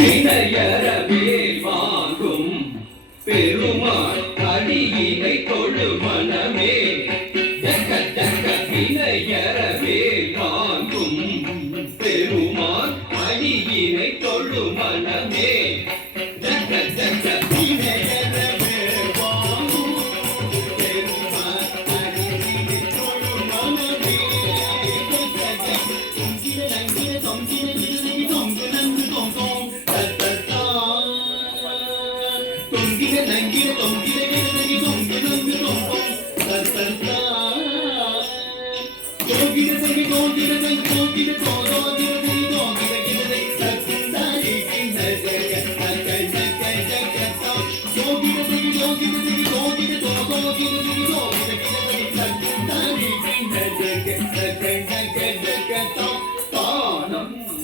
இணையறவேல் வாங்கும் பெருமாள் அடியினை தொழு மனமே ஜக ஜக இணையறவேல் வாங்கும் பெருமாள் அடியினை தொழு மனமே ஜக ஜக இணையறவேல் வாங்கும் பெருமாள் அடியினை தொழு மனமே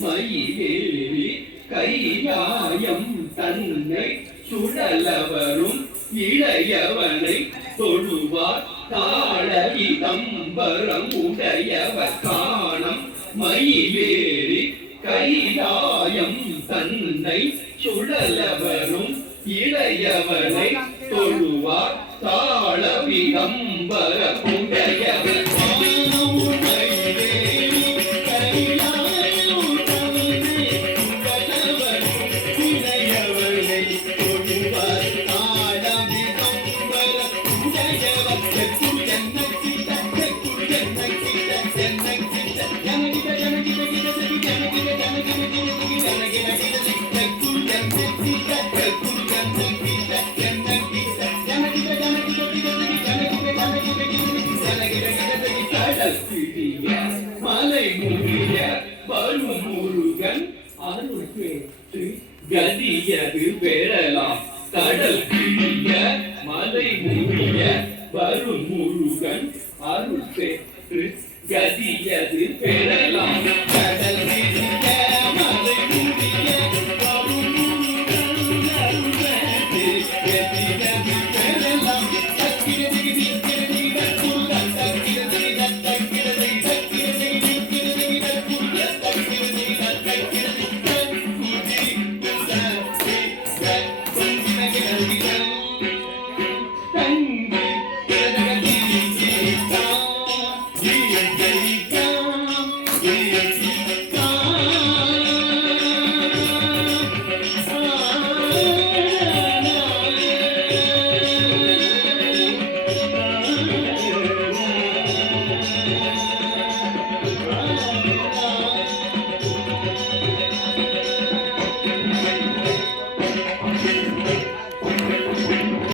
மயிலேறி கையாயம் தன்னை சுழலவரும் இளையவனை தொழுவார் தாழகி தம்பரம் உடையவர் காணம் மயிலேறி கையாயம் தன்னை சுழலவரும் இளையவனை தொழுவார் தாழவி தம்பர உடையவர் மலை முடிய வரும் முருகன் அருள் பெற்று கதியது பெறலாம் கடல் கிழிய மலை முடிய வரும் முருகன் அருள் பெற்று கதியது பெறலாம்